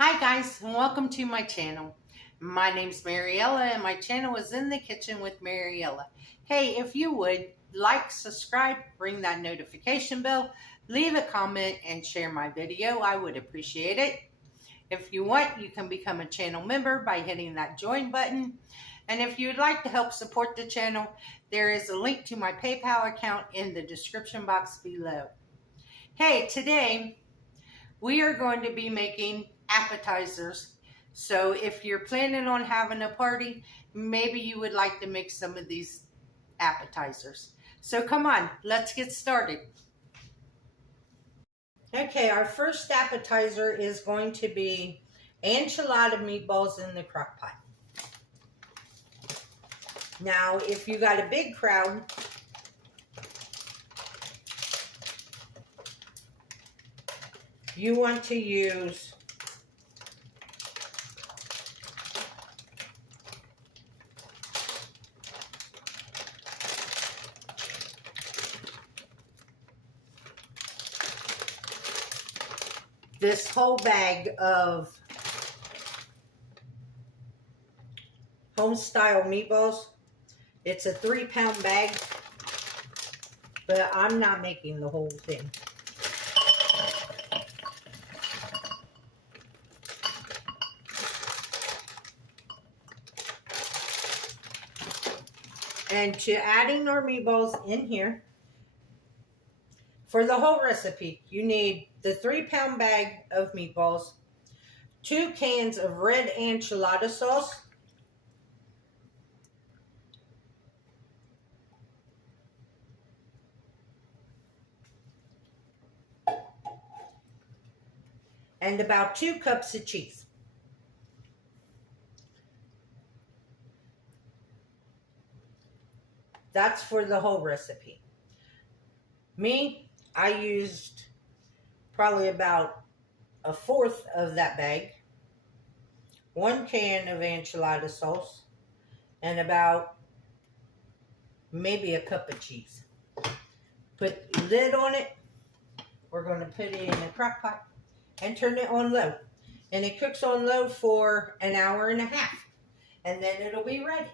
Hi guys, and welcome to my channel. My name's Mariella and my channel is In the Kitchen with Mariella. Hey, if you would like, subscribe, ring that notification bell, leave a comment and share my video, I would appreciate it. If you want, you can become a channel member by hitting that join button. And if you'd like to help support the channel, there is a link to my PayPal account in the description box below. Hey, today we are going to be making appetizers. So if you're planning on having a party, maybe you would like to make some of these appetizers. So come on, let's get started. Okay, our first appetizer is going to be enchilada meatballs in the crock pot. Now, if you got a big crowd, you want to use this whole bag of home-style meatballs. It's a 3-pound bag, but I'm not making the whole thing. And to adding our meatballs in here, for the whole recipe, you need the 3-pound bag of meatballs, 2 cans of red enchilada sauce, and about 2 cups of cheese. That's for the whole recipe. Me, I used probably about a fourth of that bag, 1 can of enchilada sauce, and about maybe a cup of cheese. Put the lid on it. We're going to put it in a crock pot and turn it on low. And it cooks on low for an hour and a half. And then it'll be ready.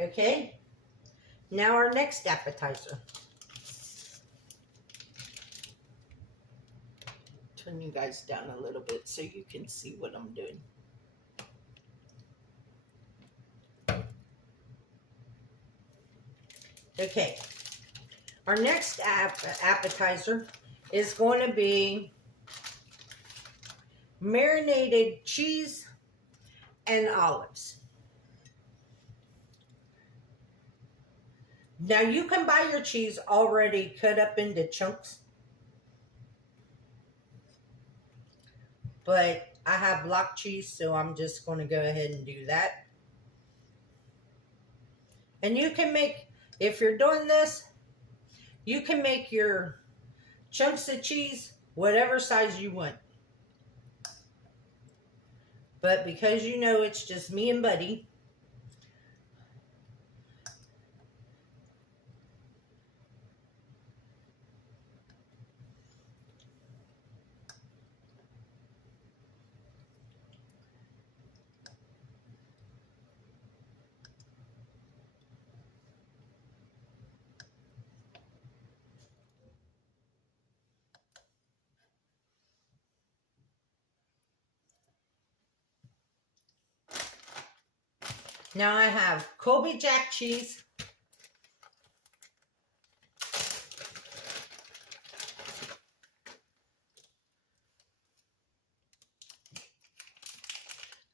Okay, now our next appetizer. Turn you guys down a little bit so you can see what I'm doing. Okay, our next appetizer is going to be marinated cheese and olives. Now you can buy your cheese already cut up into chunks, but I have block cheese, so I'm just going to go ahead and do that. And you can make, if you're doing this, you can make your chunks of cheese whatever size you want. But because you know it's just me and Buddy, now I have Colby Jack cheese,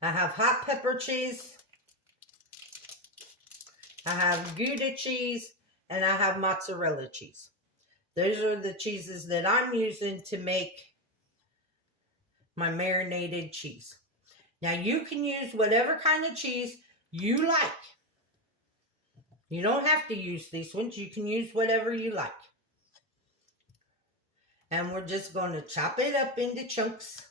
I have hot pepper cheese, I have Gouda cheese, and I have mozzarella cheese. Those are the cheeses that I'm using to make my marinated cheese. Now you can use whatever kind of cheese you like. You don't have to use these ones. You can use whatever you like. And we're just going to chop it up into chunks.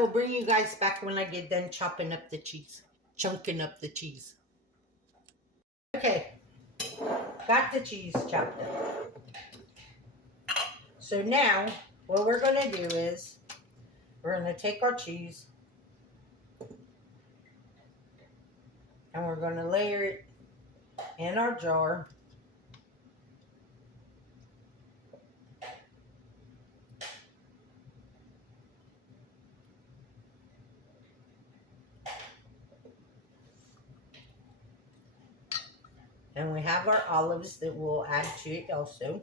will bring you guys back when I get done chopping up the cheese. Chunking up the cheese. Okay. Got the cheese chopped up. So now, what we're going to do is, we're going to take our cheese and we're going to layer it in our jar. And we have our olives that we'll add to it also.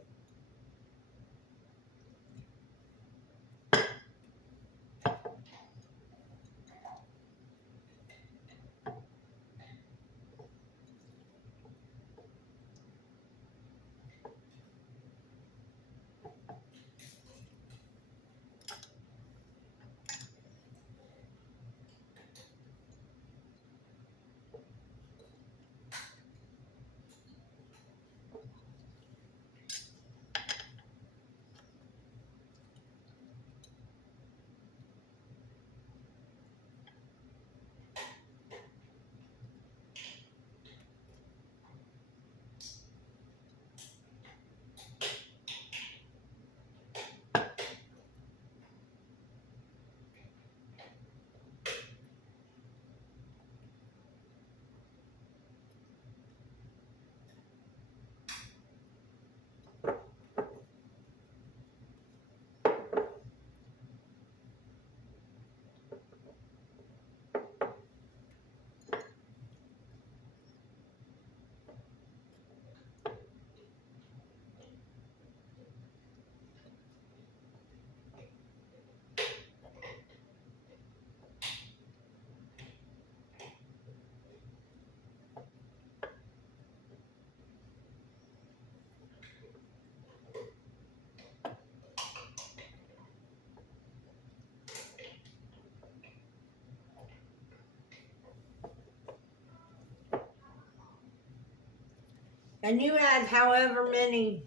And you add however many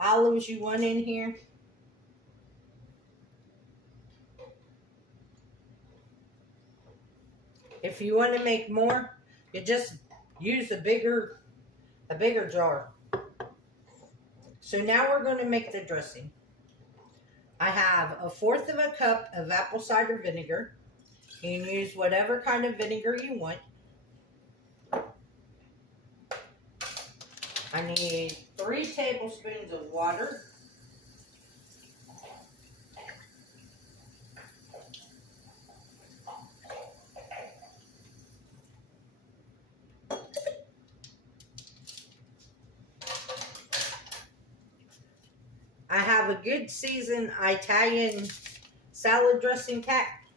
olives you want in here. If you want to make more, you just use a bigger jar. So now we're going to make the dressing. I have 1/4 of a cup of apple cider vinegar. You can use whatever kind of vinegar you want. I need 3 tablespoons of water. I have a good seasoned Italian salad dressing pack.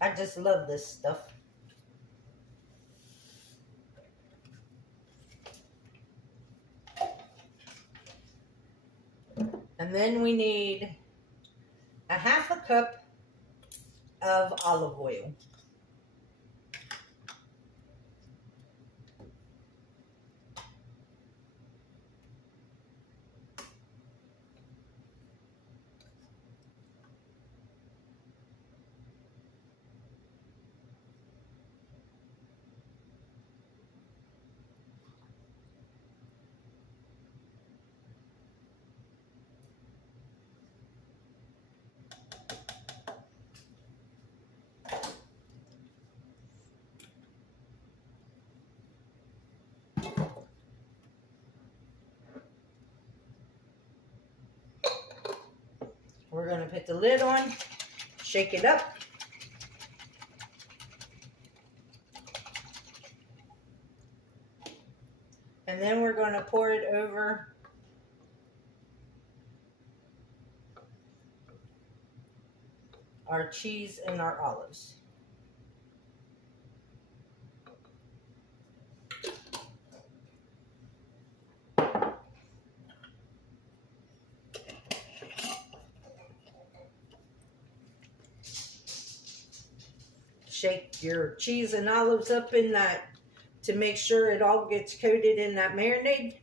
I just love this stuff. And then we need 1/2 cup of olive oil. We're going to put the lid on, shake it up. And then we're going to pour it over our cheese and our olives. Shake your cheese and olives up in that to make sure it all gets coated in that marinade.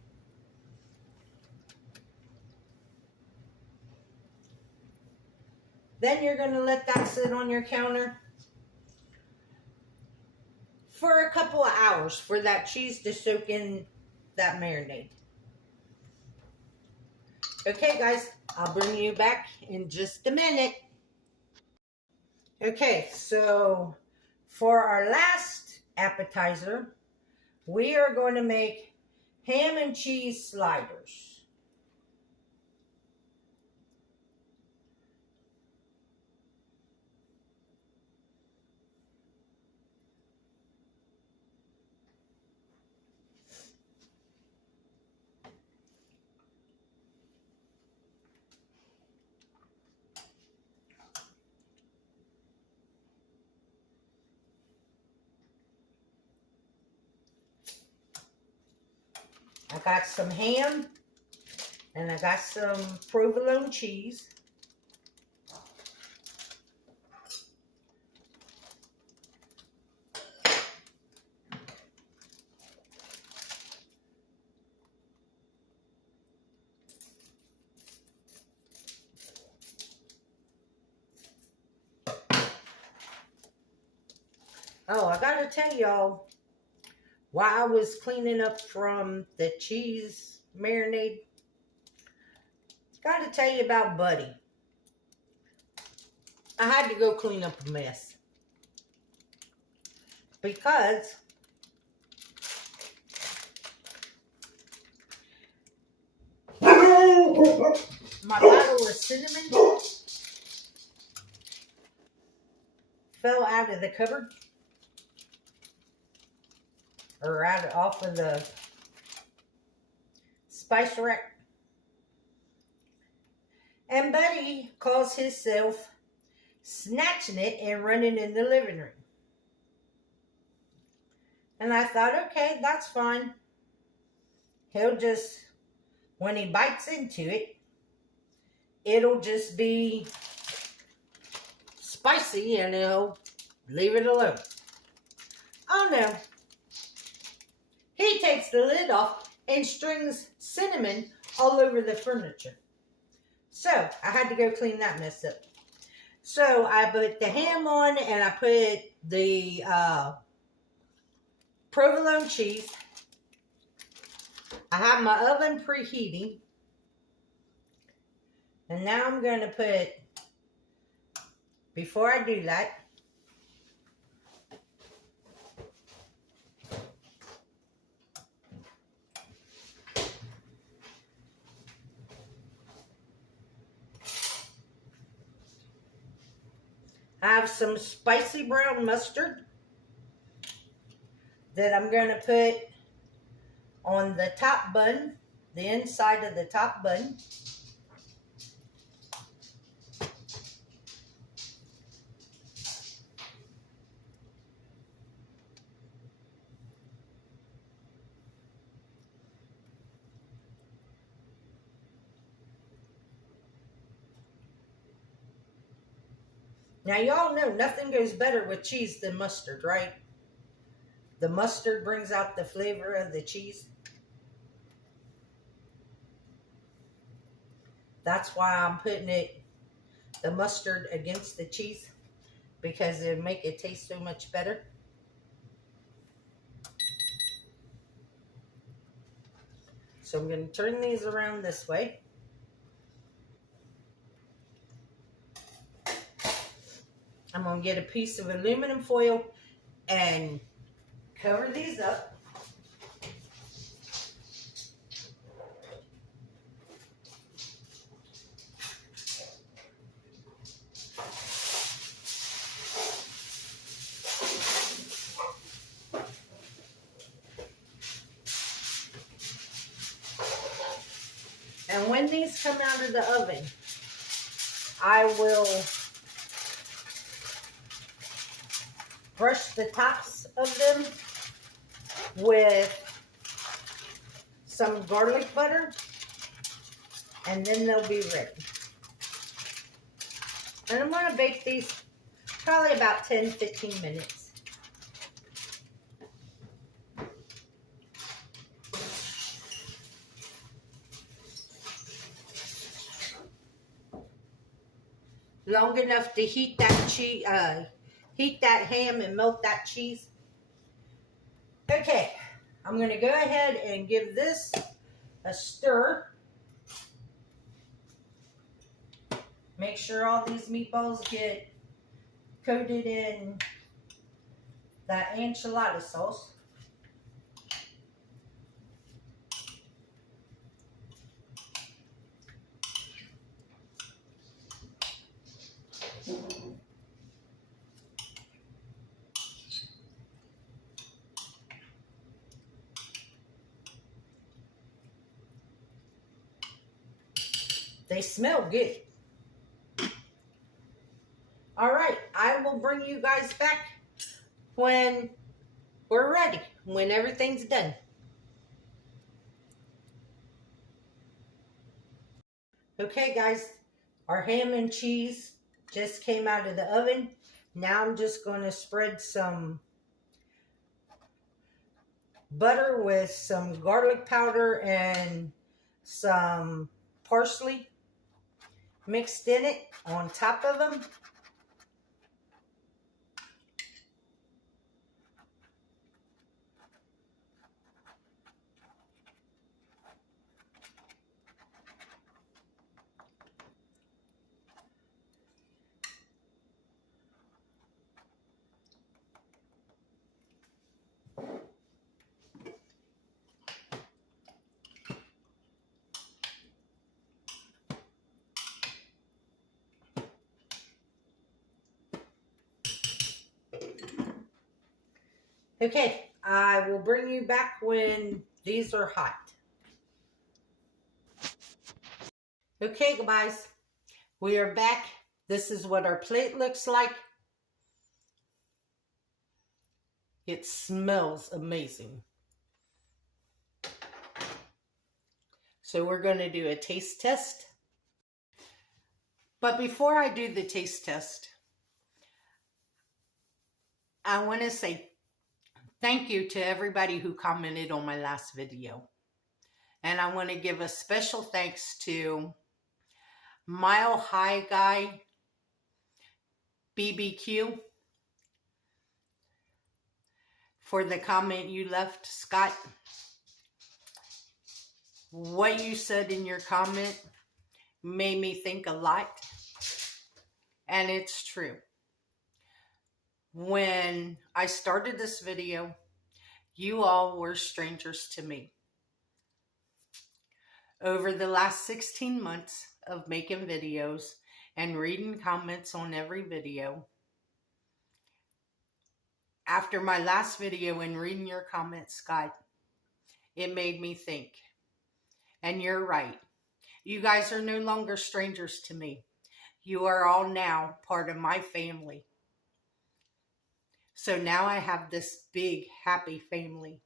Then you're going to let that sit on your counter for a couple of hours for that cheese to soak in that marinade. Okay, guys, I'll bring you back in just a minute. Okay, so for our last appetizer, we are going to make ham and cheese sliders. I got some ham and I got some provolone cheese. Oh, I gotta tell y'all, while I was cleaning up from the cheese marinade, gotta tell you about Buddy. I had to go clean up a mess because my bottle of cinnamon fell out of the cupboard, or off of the spice rack. And Buddy calls himself snatching it and running in the living room. And I thought, okay, that's fine. He'll just, when he bites into it, it'll just be spicy and he'll leave it alone. Oh no. He takes the lid off and strings cinnamon all over the furniture. So I had to go clean that mess up. So I put the ham on and I put the provolone cheese. I have my oven preheating. And now I'm going to put, before I do that, I have some spicy brown mustard that I'm going to put on the top bun, the inside of the top bun. Now, y'all know nothing goes better with cheese than mustard, right? The mustard brings out the flavor of the cheese. That's why I'm putting the mustard against the cheese, because it'll make it taste so much better. So I'm going to turn these around this way. I'm going to get a piece of aluminum foil and cover these up. And when these come out of the oven, I will brush the tops of them with some garlic butter, and then they'll be ready. And I'm going to bake these probably about 10-15 minutes. long enough to heat that cheese, heat that ham and melt that cheese. Okay, I'm going to go ahead and give this a stir. Make sure all these meatballs get coated in that enchilada sauce. They smell good. All right, I will bring you guys back when we're ready, when everything's done. Okay, guys, our ham and cheese just came out of the oven. Now I'm just going to spread some butter with some garlic powder and some parsley mixed in it on top of them. Okay, I will bring you back when these are hot. Okay, guys, we are back. This is what our plate looks like. It smells amazing. So we're going to do a taste test. But before I do the taste test, I want to say thank you to everybody who commented on my last video. And I want to give a special thanks to Mile High Guy BBQ for the comment you left, Scott. What you said in your comment made me think a lot. And it's true. When I started this video, you all were strangers to me. Over the last 16 months of making videos and reading comments on every video, after my last video and reading your comments, Scott, it made me think. And you're right. You guys are no longer strangers to me. You are all now part of my family. So now I have this big, happy family.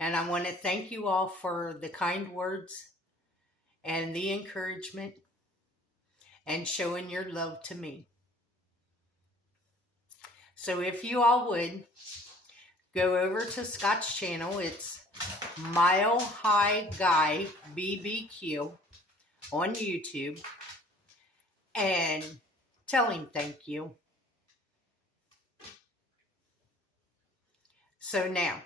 And I want to thank you all for the kind words and the encouragement and showing your love to me. So if you all would, go over to Scott's channel. It's Mile High Guy BBQ on YouTube. And tell him thank you. So now,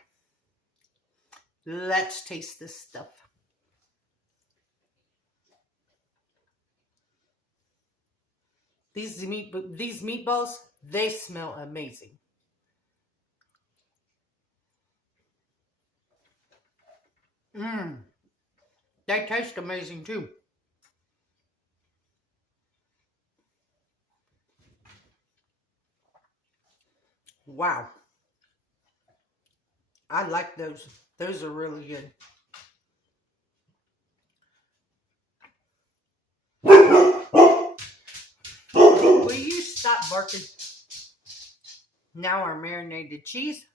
let's taste this stuff. These meatballs, they smell amazing. They taste amazing too. Wow. I like those. Those are really good. Will you stop barking? Now our marinated cheese.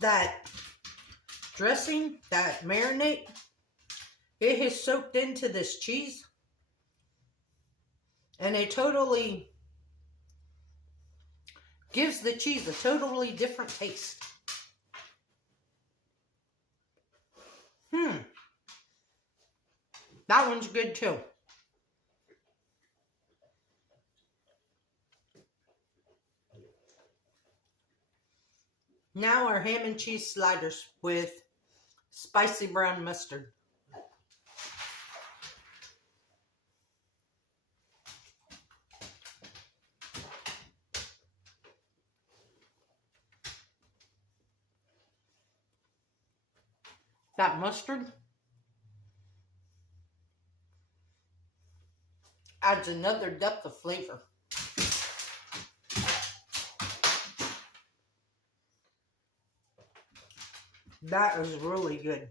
That dressing, that marinade, It has soaked into this cheese, and it totally gives the cheese a totally different taste. That one's good too. Now our ham and cheese sliders with spicy brown mustard. That mustard adds another depth of flavor. That is really good.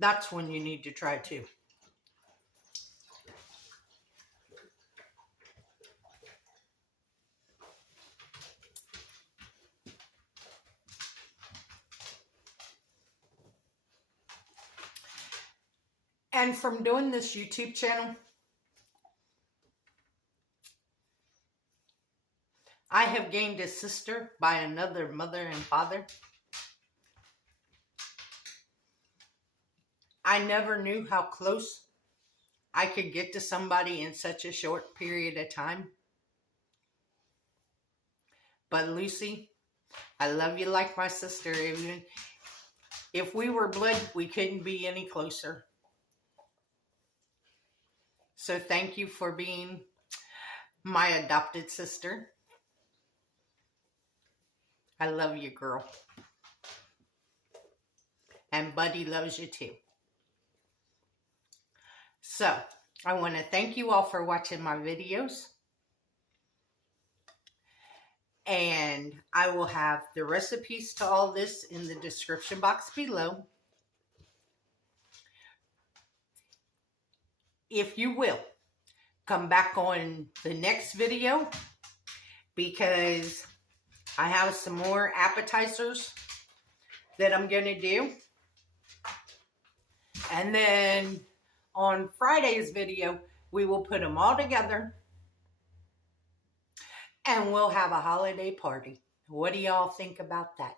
That's one you need to try too. And from doing this YouTube channel, I have gained a sister by another mother and father. I never knew how close I could get to somebody in such a short period of time. But Lucy, I love you like my sister. Even if we were blood, we couldn't be any closer. So thank you for being my adopted sister. I love you, girl. And Buddy loves you too. So, I want to thank you all for watching my videos. And I will have the recipes to all this in the description box below. If you will, come back on the next video because I have some more appetizers that I'm going to do. And then on Friday's video, we will put them all together and we'll have a holiday party. What do y'all think about that?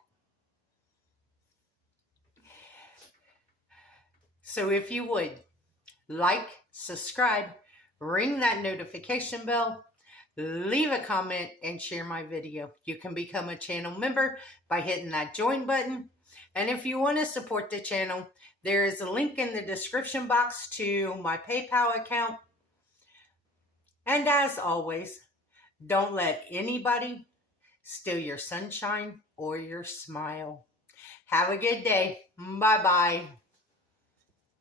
So if you would, like, subscribe, ring that notification bell, leave a comment, and share my video. You can become a channel member by hitting that join button. And if you want to support the channel, there is a link in the description box to my PayPal account. And as always, don't let anybody steal your sunshine or your smile. Have a good day. Bye-bye.